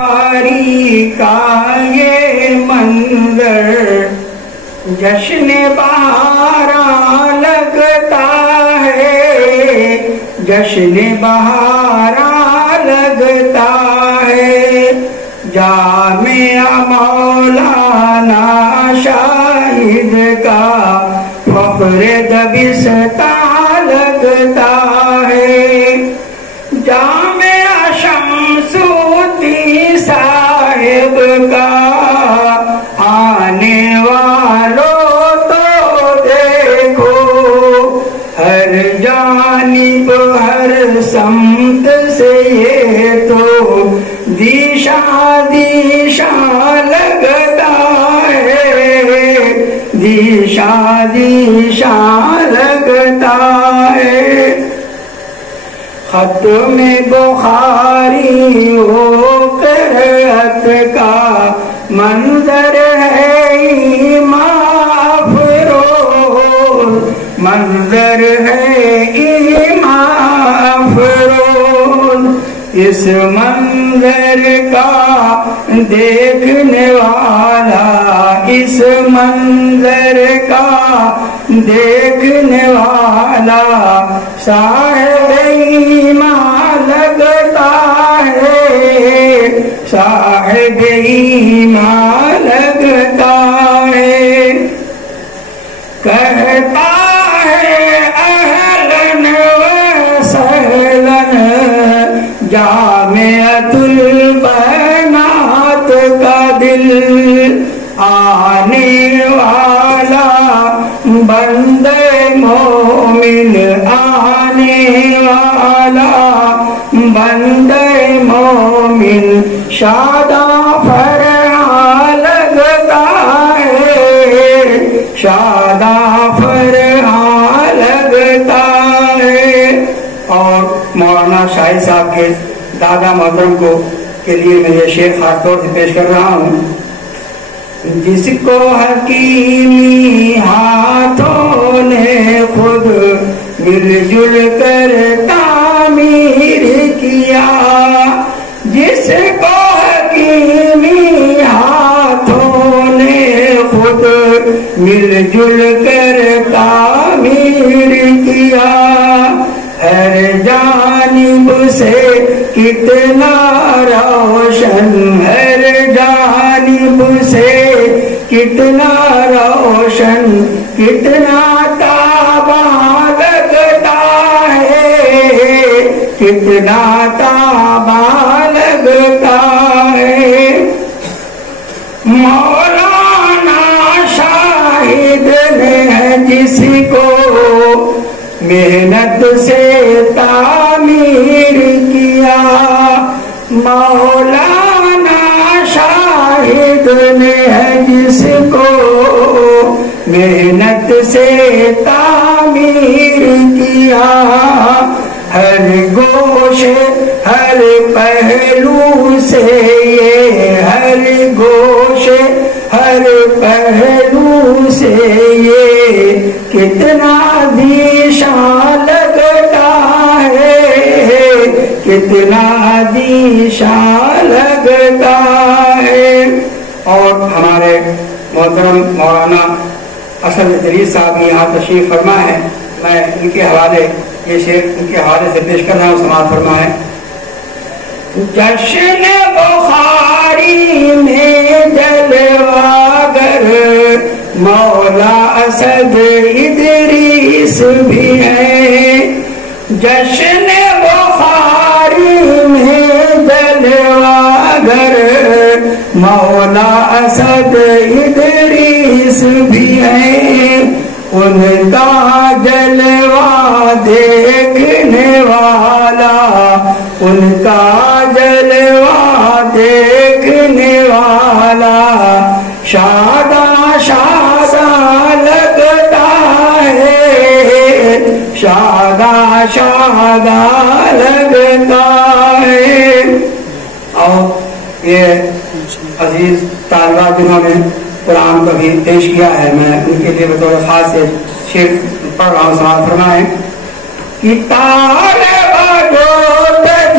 بہاری کا یہ منظر جشن بہاراں لگتا ہے، جشن بہاراں لگتا ہے، جامعہ مولانا شاہد کا فخر دبستہ لگتا ہے، جامعہ شمس الدین صاحب کا آنے والوں تو دیکھو، ہر جانب ہر سمت سے یہ تو دیشا دیشا لگتا ہے، دیشا دیشا لگتا ہے، ختم بخاری ہو قرأت کا منظر ہے ایمان افروز، منظر ہے ایمان افروز، اس منظر کا دیکھنے والا، اس منظر کا دیکھنے والا صاحب ایمان لگتا ہے، صاحب ایمان لگتا ہے، کہتا ہے اہلاً و سہلاً جامعۃ البینات کا دل، آنے والا بندے مومن، آنے والا بندے مومن شاداں فرحاں لگتا ہے، شاداں فرحاں لگتا ہے۔ اور مولانا شاہد صاحب کے دادا محترم کو کے لیے میں یہ شعر خاص طور سے پیش کر رہا ہوں۔ جس کو حکیمی ہاتھوں نے خود مل جل کر تعمیر کیا، جس کو حکیمی ہاتھوں نے خود مل جل کر تعمیر کیا، ہر جانب سے کتنا روشن، ہر جانب سے کتنا روشن، کتنا تاباں لگتا ہے، کتنا تاباں لگتا ہے، مولانا شاہد نے جس کو محنت سے تعمیر کیا، مولانا شاہد نے جس کو محنت سے تعمیر کیا، ہر گوشے ہر پہلو سے یہ، ہر گوشے ہر پہلو سے یہ کتنا دیشان لگتا ہے، کتنا دیشان لگتا ہے۔ اور ہمارے محترم مولانا اسد جلیل صاحب یہاں تشریف فرما ہے، میں ان کے حوالے یہ شعر ان کے حوالے سے پیش کر رہا ہوں، سماعت فرمائیں۔ جشن بخاری میں جلوہ گر مولا اسد ادریس بھی ہے، جشن بخاری میں جلوہ گر مولا اسد ادریس بھی ہے، ان کا جلوہ دیکھنے والا، ان کا جلوہ دیکھنے والا شاداں شاداں لگتا ہے، شاداں شاداں لگتا ہے۔ اور یہ عزیز طالبات جنہوں نے قرآن کو بھی پیش کیا ہے، میں ان کے لیے بطور خاص سے شعر پڑھ رہا ہوں، سماعت فرمائیں۔ کہ طالبہ جو